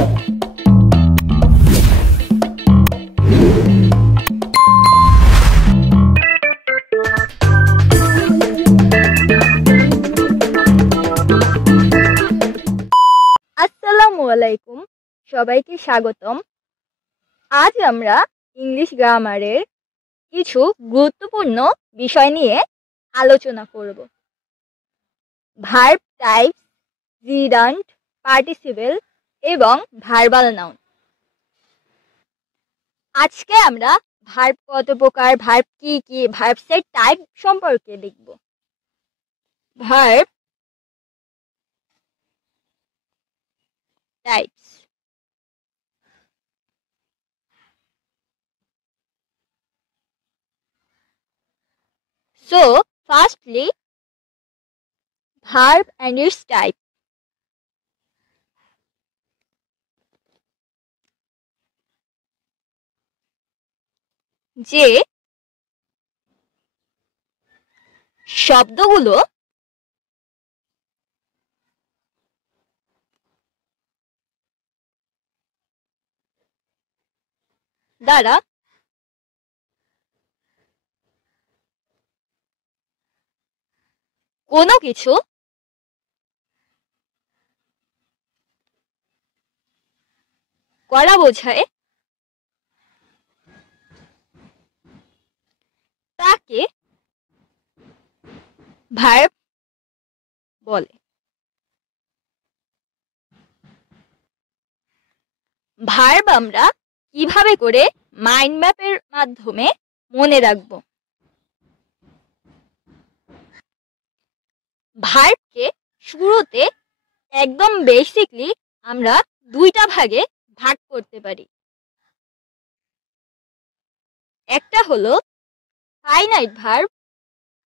আসসালামু আলাইকুম, সবাইকে স্বাগতম। আজ আমরা ইংলিশ গ্রামারের কিছু গুরুত্বপূর্ণ বিষয় নিয়ে আলোচনা করব। ভার্ব টাইপস, জিরান্ট, পার্টিসিপেল এবং ভার্বাল নাউন। আজকে আমরা ভার্ব কত প্রকার, ভার্ব কি কি, ভার্বসের টাইপ সম্পর্কে দেখব। Verb types. So, firstly, verb and its type. যে শব্দগুলো দ্বারা কোনো কিছু করা বোঝায় তাকে ভার্ব বলে। ভার্ব আমরা কিভাবে করে মাইন্ড ম্যাপের মাধ্যমে মনে রাখব? ভার্বকে শুরুতে একদম বেসিকলি আমরা দুইটা ভাগে ভাগ করতে পারি। একটা হলো ফাইনাইট ভার্ব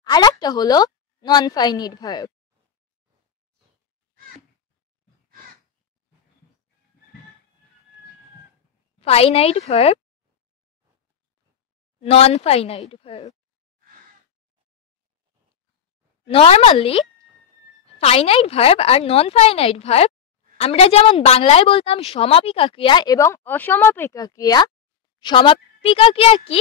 আর একটা হলো non finite verb. Finite verb, non finite verb. Normally finite verb আর নন ফাইনাইট ভার্ব আমরা যেমন বাংলায় বলতাম সমাপিকা ক্রিয়া এবং অসমাপিকা ক্রিয়া। সমাপিকা ক্রিয়া কি?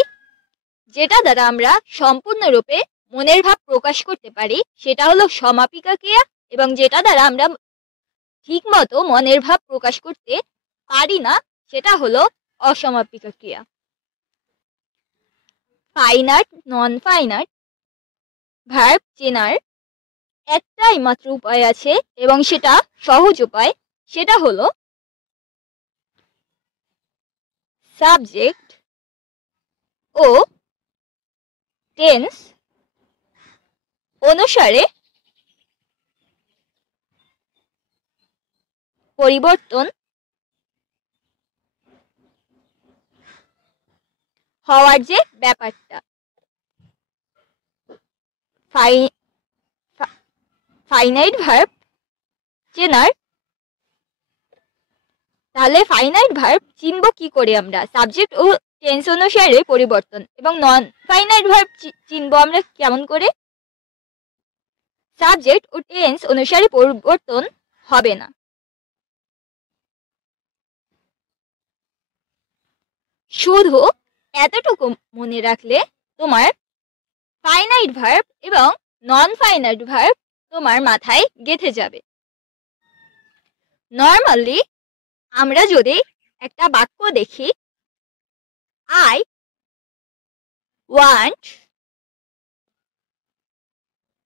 যেটা দ্বারা আমরা সম্পূর্ণরূপে মনের ভাব প্রকাশ করতে পারি সেটা হলো সমাপিকা ক্রিয়া, এবং যেটা দ্বারা আমরা ঠিকমতো মনের ভাব প্রকাশ করতে পারি না সেটা হলো অসমাপিকা ক্রিয়া। ফাইনাইট, নন ফাইনাইট ভার্ব চেনার একটাই মাত্র উপায় আছে এবং সেটা সহজ উপায়। সেটা হলো সাবজেক্ট ও টেন্স অনুসারে পরিবর্তন হওয়ার যে ব্যাপারটা। ফাইনাইট ভার্ব চেনার, তাহলে ফাইনাইট ভার্ব চিনব কি করে আমরা? সাবজেক্ট ও টেন্স অনুসারে পরিবর্তন। এবং নন ফাইনাইট ভার্ব চিনব আমরা কেমন করে? সাবজেক্ট ও টেন্স অনুসারে পরিবর্তন হবে না। শুধু এতটুকু মনে রাখলে তোমার ফাইনাইট ভার্ব এবং নন ফাইনাইট ভার্ব তোমার মাথায় গেঁথে যাবে। নর্মালি আমরা যদি একটা বাক্য দেখি, আই ওয়ান্ট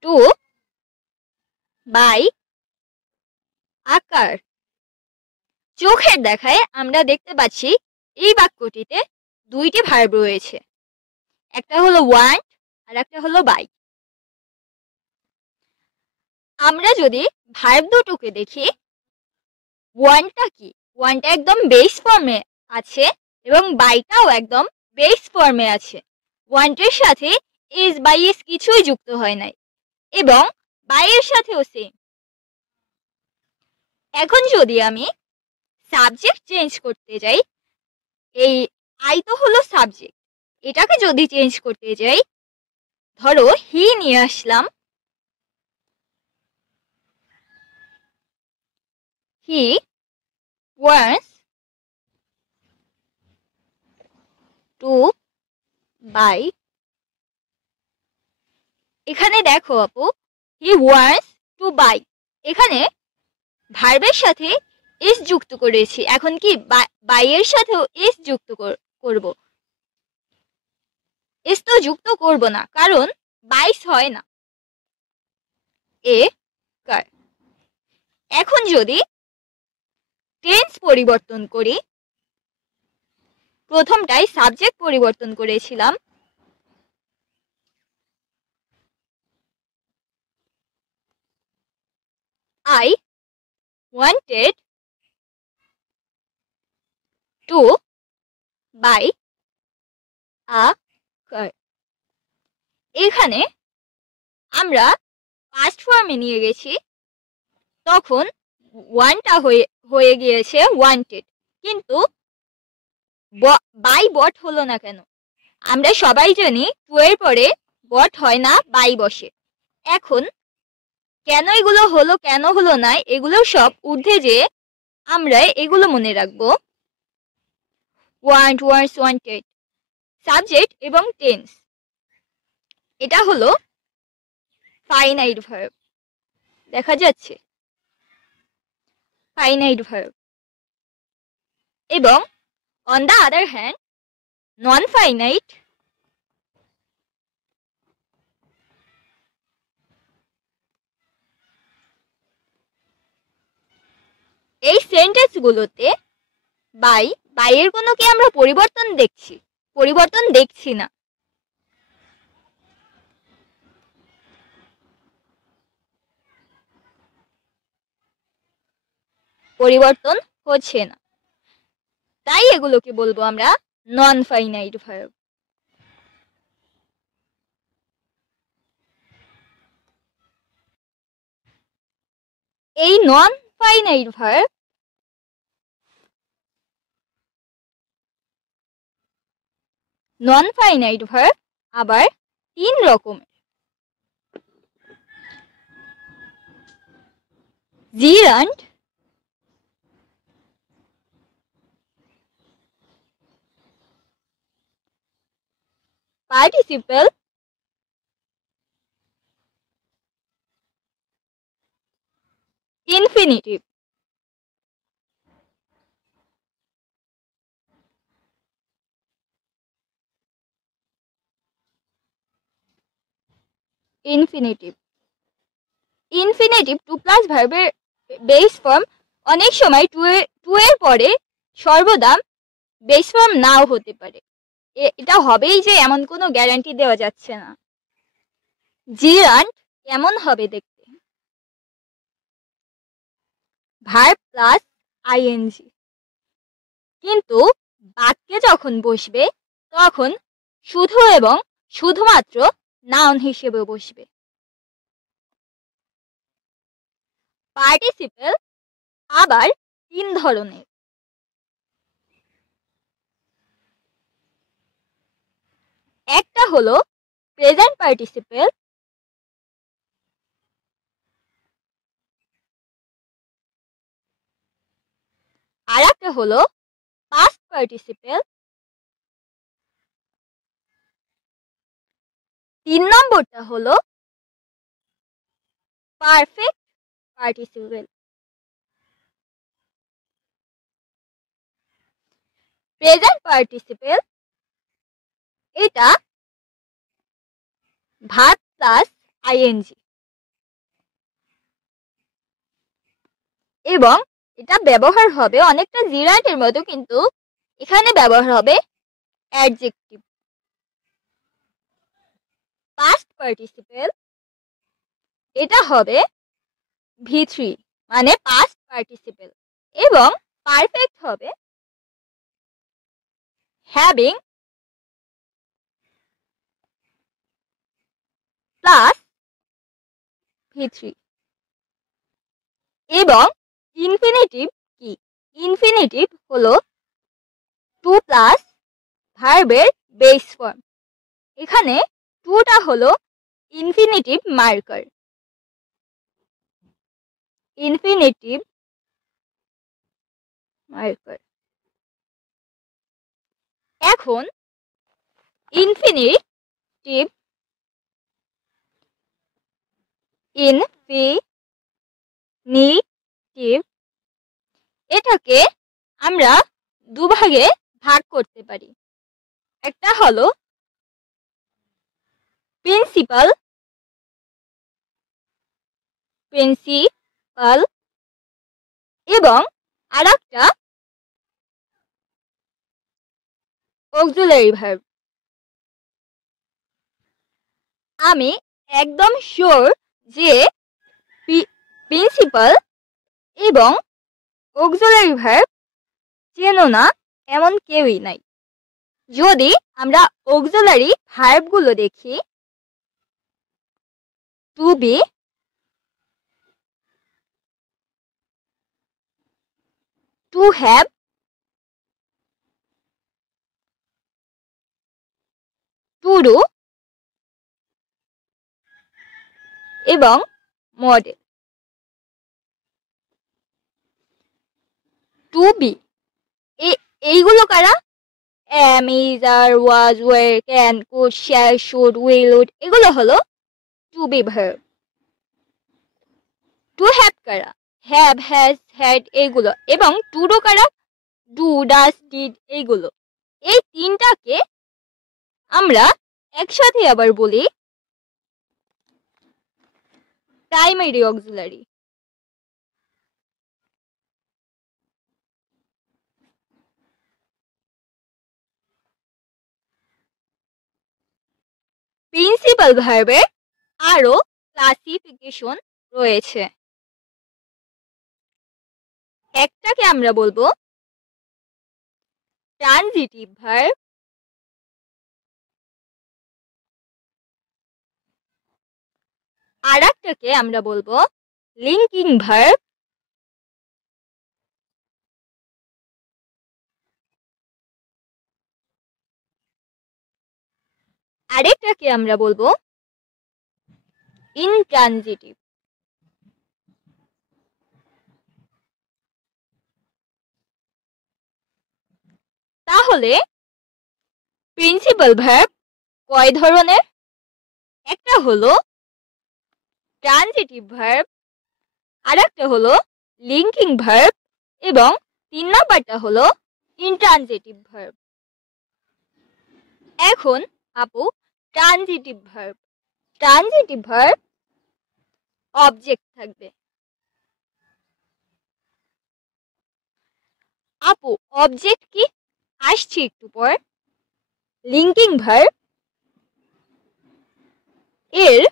টু বাই আ কার, চোখের দেখায় আমরা দেখতে পাচ্ছি এই বাক্যটিতে দুইটি ভার্ব রয়েছে, একটা হলো ওয়ান্ট আর একটা হলো বাই। আমরা যদি ভার্ব দুটোকে দেখি, ওয়ান্টটা কি? ওয়ান্টটা একদম বেস ফর্মে আছে এবং বাইটাও একদম বেস ফর্মে আছে। ওয়ান্টের সাথে ইজ বাই ইজ কিছুই যুক্ত হয় নাই এবং বাইয়ের সাথেও সেম। এখন যদি আমি সাবজেক্ট চেঞ্জ করতে যাই, এই আই তো হলো সাবজেক্ট, এটাকে যদি চেঞ্জ করতে যাই, ধরো হি নিয়ে আসলাম, হি ওয়ান্টস টু বাই, এখানে দেখো আপু, হি ওয়ান্টস টু বাই, এখানে ভার্বের সাথে এস যুক্ত করেছি। এখন কি বাই এর সাথেও এস যুক্ত করব? এস তো যুক্ত করব না, কারণ বাইস হয় না। এ কার। এখন যদি টেন্স পরিবর্তন করি, প্রথমটাই সাবজেক্ট পরিবর্তন করেছিলাম, আই ওয়ান্টেড টু বাই আ কার। এখানে আমরা পাস্ট ফর্মে নিয়ে গেছি, তখন ওয়ানটা হয়ে গিয়েছে ওয়ান্টেড, কিন্তু বাই বট হলো না কেন? আমরা সবাই জানি টু এর পরে বট হয় না, বাই বসে। এখন কেন এগুলো হলো, কেন হলো না, এগুলো সব ঊর্ধ্বে যেয়ে আমরা এগুলো মনে রাখবো। ওয়ান্ট, ওয়ান্টস, ওয়ান্টেড, সাবজেক্ট এবং টেন্স, এটা হলো ফাইনাইট ভার্ব। দেখা যাচ্ছে ফাইনাইট ভার্ব। এবং on the other hand non finite এই সেন্টেন্সগুলোতে বাইয়ের কোনো কি আমরা পরিবর্তন দেখছি না। পরিবর্তন হচ্ছে না, তাই এগুলোকে বলবো আমরা নন ফাইনাইট ভার্ব। এই নন ফাইনাইট ভার্ব আবার তিন রকমের। জিরান্ড, participle, infinitive. Infinitive to plus ভার্বের বেস ফর্ম। অনেক সময় টু এর পরে সর্বদা বেস ফর্ম নাও হতে পারে, এটা হবেই যে এমন কোনো গ্যারান্টি দেওয়া যাচ্ছে না। জিরান্ড কেমন হবে দেখতে? ভার্ব প্লাস আইএনজি, কিন্তু বাক্যে যখন বসবে তখন শুধু এবং শুধুমাত্র নাউন হিসেবে বসবে। পার্টিসিপল আবার তিন ধরনের। একটা হলো প্রেজেন্ট পার্টিসিপল, আর একটা হলো পাস্ট পার্টিসিপল, তিন নম্বরটা হলো পারফেক্ট পার্টিসিপল। প্রেজেন্ট পার্টিসিপল এটা ভার্ব প্লাস আইএনজি, এবং এটা ব্যবহার হবে অনেকটা জিরান্ডের মতো, কিন্তু এখানে ব্যবহার হবে অ্যাডজেক্টিভ। পাস্ট পার্টিসিপল এটা হবে V3 মানে পাস্ট পার্টিসিপল, এবং পারফেক্ট হবে হ্যাভিং প্লাস V3। এবং ইনফিনিটিভ কি? ইনফিনিটিভ হলো টু প্লাস ভার্বের বেস ফর্ম। এখানে টুটা হলো ইনফিনিটিভ মার্কার। Infinitive marker. এখন ইনফিনিটিভ, ইনফিনিটিভ এটাকে আমরা দুভাগে ভাগ করতে পারি। একটা হলো প্রিন্সিপাল, প্রিন্সিপাল এবং আরেকটা অক্সিলারি ভার্ব। আমি একদম শিওর যে প্রিন্সিপাল এবং অক্সিলারি ভার্ব চেনো না এমন কেউই নাই। যদি আমরা অক্সিলারি ভার্বগুলো দেখি, to be, to have, to do এবং মডেল। টু বি এইগুলো কারা? am, is, are, was, were, can, could, shall, should, will, would এগুলো হলো to be verb. To have কারা? হ্যাভ, হ্যাজ, হ্যাড এইগুলো এবং টু ডু কারা? ডু, ডাস, ডিড এইগুলো। এই তিনটাকে আমরা একসাথে আবার বলি প্রাইমারি অক্সিলারি। প্রিন্সিপাল ভার্বের আরো ক্লাসিফিকেশন রয়েছে। একটাকে আমরা বলবো ট্রানজিটিভ ভার্ব, আর একটাকে আমরা বলবো লিঙ্কিং ভার্ব, আরেকটাকে আমরা বলবো ইনট্রানজিটিভ। তাহলে প্রিন্সিপাল ভার্ব কয় ধরনের? একটা হলো ট্রানজিটিভ ভার্ব, আরেকটা হলো লিঙ্কিং ভার্ব এবং 3 নাম্বারটা হলো ইনট্রানজিটিভ ভার্ব। এখন আপু transitive verb, transitive verb object থাকবে। আপু অবজেক্ট কি? আসছি একটু পর। লিঙ্কিং ভার্ব এর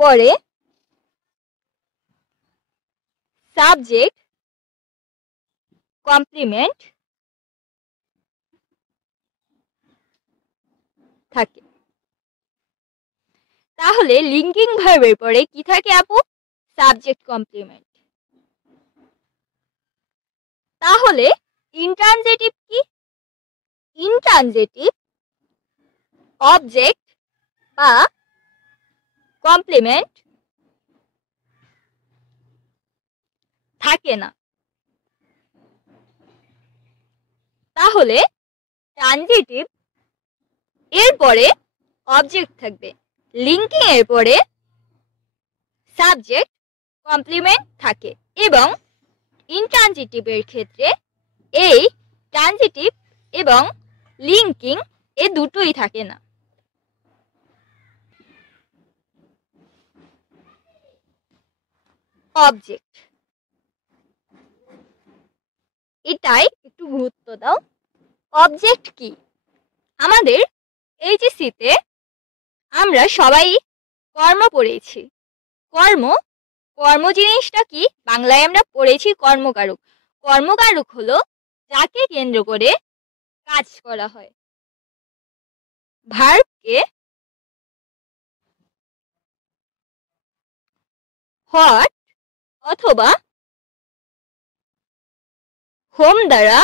পরে সাবজেক্ট, কমপ্লিমেন্ট থাকে। তাহলে লিঙ্কিং ভার্বের পরে কি থাকে আপু? Subject, complement. তাহলে ইনট্রানজিটিভ কি? ইনট্রানজিটিভ অবজেক্ট বা কমপ্লিমেন্ট থাকে না। তাহলে ট্রানজিটিভ এর পরে অবজেক্ট থাকবে, লিঙ্কিং এর পরে সাবজেক্ট, কমপ্লিমেন্ট থাকে এবং ইনট্রানজিটিভের ক্ষেত্রে এই ট্রানজিটিভ এবং লিঙ্কিং এ দুটোই থাকে না। অবজেক্ট, এটাই একটু গুরুত্ব দাও। অবজেক্ট কি? আমাদের এইচএসসিতে আমরা সবাই কর্ম পড়েছি। কর্ম, কর্ম জিনিসটা কি? বাংলায় আমরা পড়েছি কর্মকারক। কর্মকারক হলো যাকে কেন্দ্র করে কাজ করা হয়। ভার্বকে হট অথবা হোম দ্বারা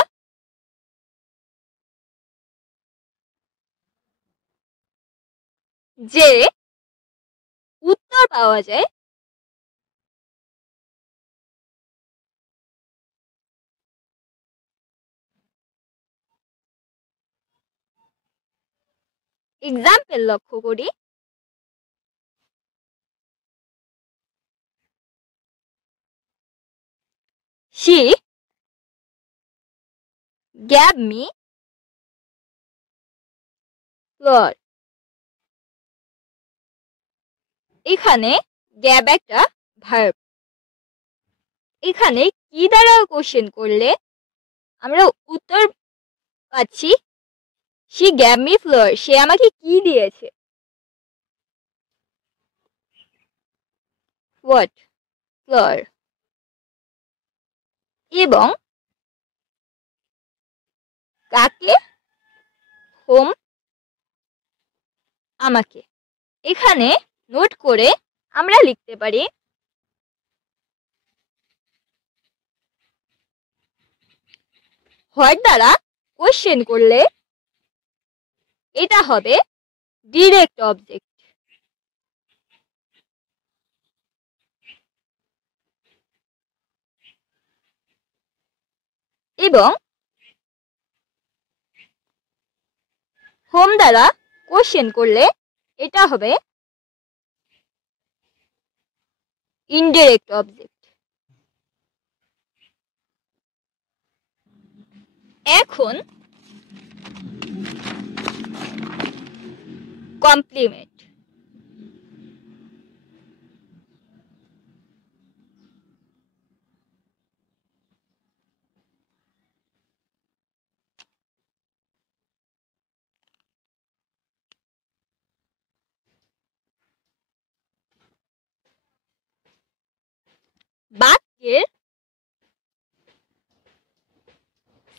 যে উত্তর পাওয়া যায় এক্সাম্পল লক্ষ্য করি। She gave me flour. এখানে গ্যাব একটা ভার্ব। এখানে কি দ্বারা কোশ্চেন করলে আমরা উত্তর পাচ্ছি she gave me flour, সে আমাকে কি দিয়েছে। What? flour। এবং কাকে? whom, আমাকে। এখানে নোট করে আমরা লিখতে পারি হোয়াট দ্বারা কোশ্চেন করলে এটা হবে ডিরেক্ট অবজেক্ট। এবং হোম দ্বারা কোশ্চেন করলে এটা হবে ইনডিরেক্ট অবজেক্ট। এখন কমপ্লিমেন্ট। বাক্যের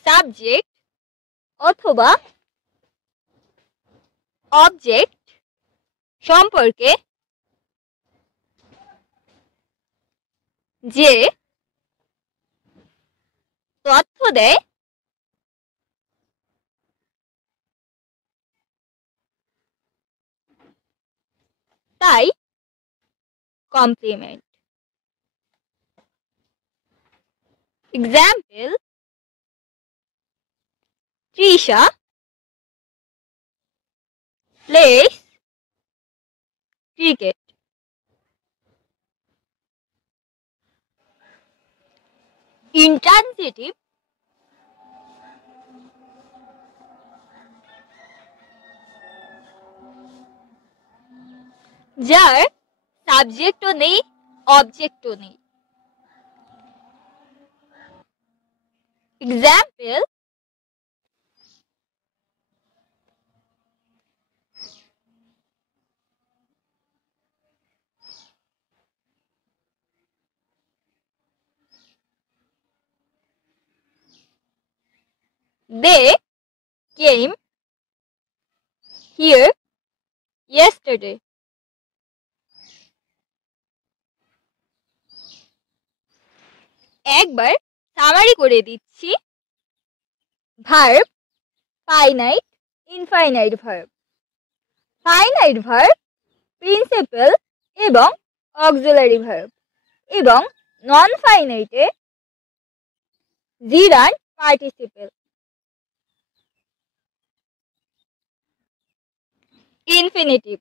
সাবজেক্ট অথবা অবজেক্ট সম্পর্কে যে তথ্য দেয় তাই complement. Example, Trisha plays cricket. Intransitive যার সাবজেক্টও নেই অবজেক্টও নেই। Example, they came here yesterday. একবার সামারি করে দিচ্ছি। Verb finite, infinite verb. Finite verb principal এবং অক্সিলারি ভার্ব, এবং নন ফাইনাইটে জিরান্ড পার্টিসিপেল। ইনফিনিটিভ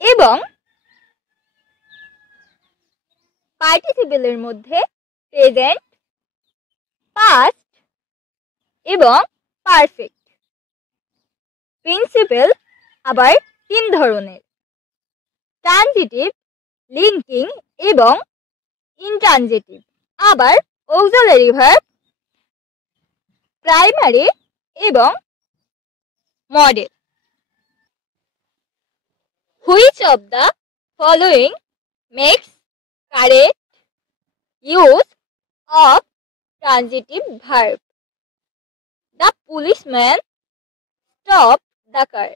এবং পার্টিসিপেলের মধ্যে প্রেজেন্ট, পাস্ট এবং পারফেক্ট। প্রিন্সিপাল আবার তিন ধরনের, ট্রানজিটিভ, লিঙ্কিং এবং ইনট্রানজিটিভ। আবার অক্সিলারি ভার্ব প্রাইমারি এবং modal. Which of the following makes correct use of transitive verb? The policeman stopped the car.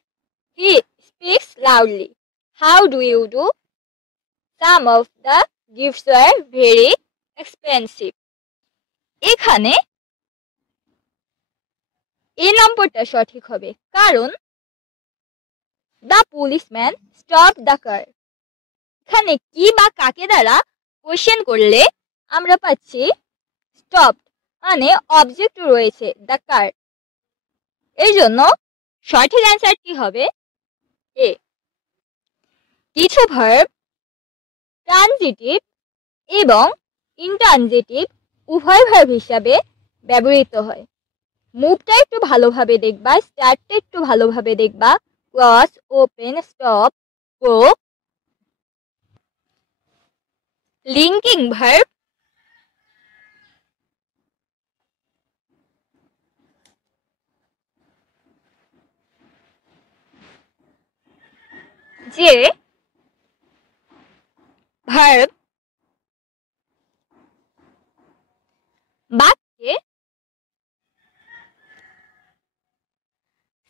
He speaks loudly. How do you do? Some of the gifts were very expensive. এখানে এই নম্বরটা সঠিক হবে, কারণ the policeman stopped the car। এখানে কি বা কাকে দ্বারা কোশ্চেন করলে আমরা পাচ্ছি স্টপ, মানে অবজেক্ট রয়েছে দ্য কার। এর জন্য সঠিক অ্যান্সারটি হবে এ কিছু ভার্ব ট্রানজিটিভ এবং ইনট্রানজিটিভ উভয় ভার্ব হিসাবে ব্যবহৃত হয়। মুভটা একটু ভালোভাবে দেখবা, স্টার্টটা একটু ভালোভাবে দেখবা। ক্রস, ওপেন, স্টপ, গো। লিঙ্কিং ভার্ব যে ভার্ব বাক্যে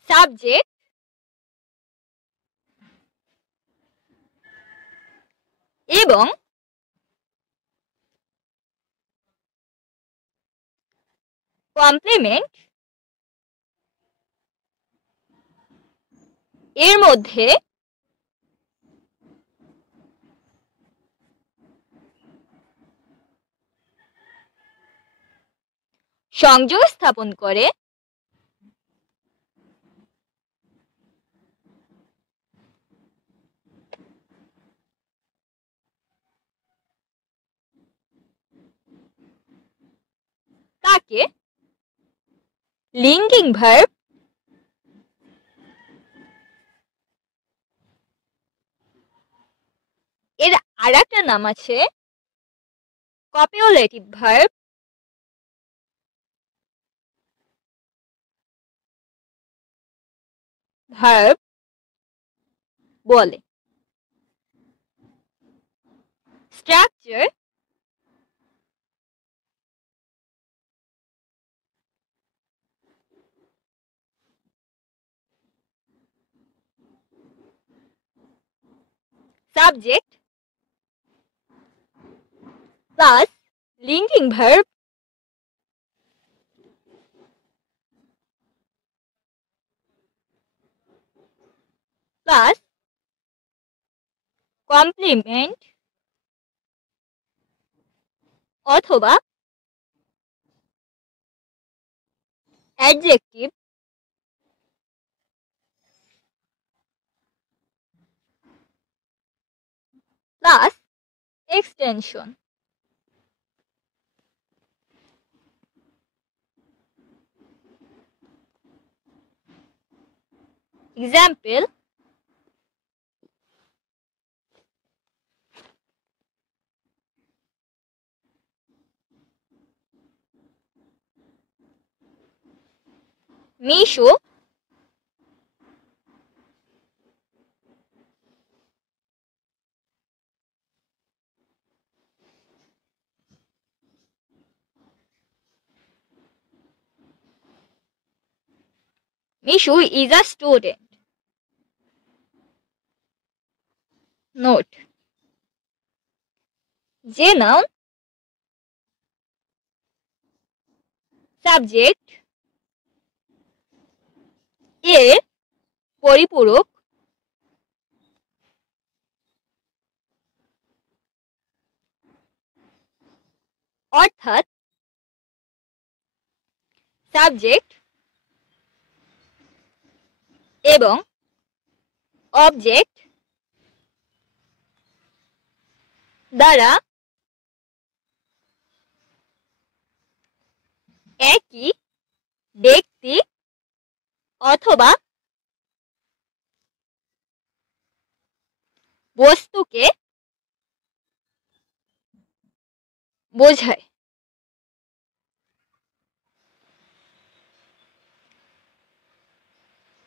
সাবজেক্ট এবং কমপ্লিমেন্ট এর মধ্যে সংযোগ স্থাপন করে তাকে লিঙ্কিং ভার্ব এর আরেকটা নাম আছে কপিউলেটিভ ভার্ব ভার্ব বলে। Structure subject plus linking verb plus complement অথবা adjective plus extension. Example Mishu Mishu is a student. Note. যে noun subject এর পরিপূরক অর্থাৎ সাবজেক্ট এবং অবজেক্ট দ্বারা একই ব্যক্তি অথবা বস্তুকে বোঝায়।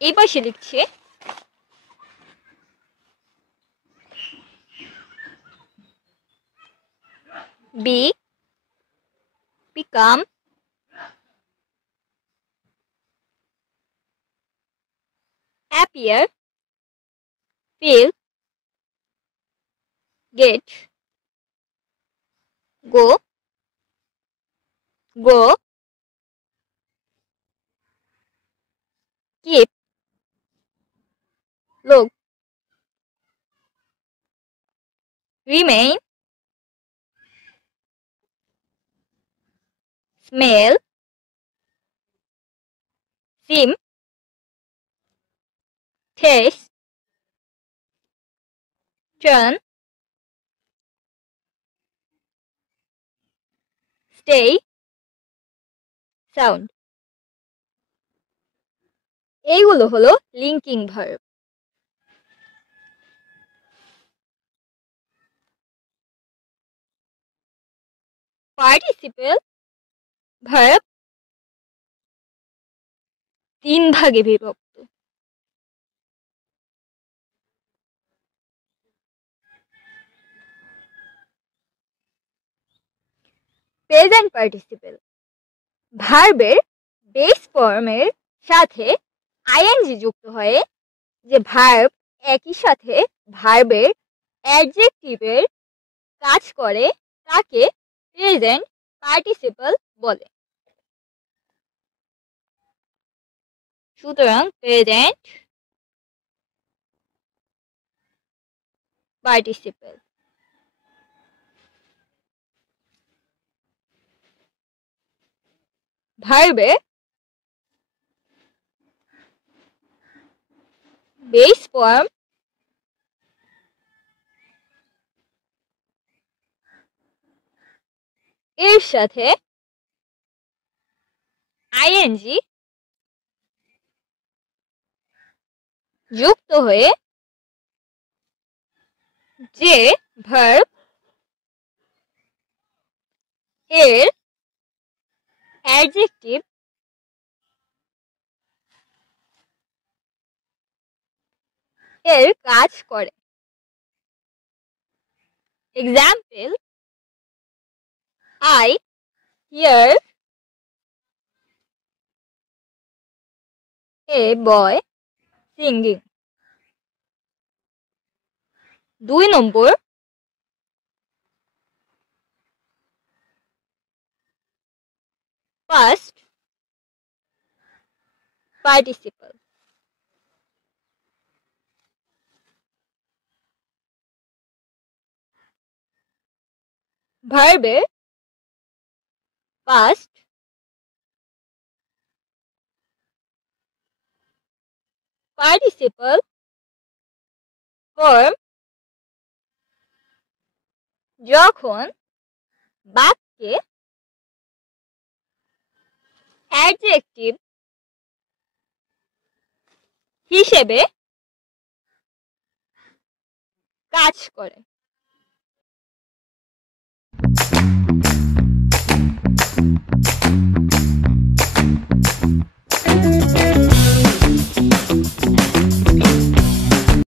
এই পাশে লিখছে be, become, appear, feel, get, go, keep, look, remain, smell, seem, taste, turn, stay, sound। এইগুলো হলো লিঙ্কিং ভার্ব। পার্টিসিপেল ভার্ব 3 ভাগে বিভক্ত। প্রেজেন্ট পার্টিসিপেল ভার্বের বেস ফর্মের সাথে আইএনজি যুক্ত হয়ে যে ভার্ব একই সাথে ভার্বের অ্যাডজেক্টিভের কাজ করে তাকে প্রেজেন্ট পার্টিসিপল বলে। সুতরাং প্রেজেন্ট পার্টিসিপল ভার্বের বেস ফর্ম এর সাথে আইএনজি যুক্ত হয়ে যে ভার্ব এর অ্যাডজেক্টিভ এর কাজ করে। Example, I hear a boy singing। 2 number, past participle ভার্বের past participle ফর্ম যখন বাক্যে অ্যাডজেক্টিভ হিসেবে কাজ করে।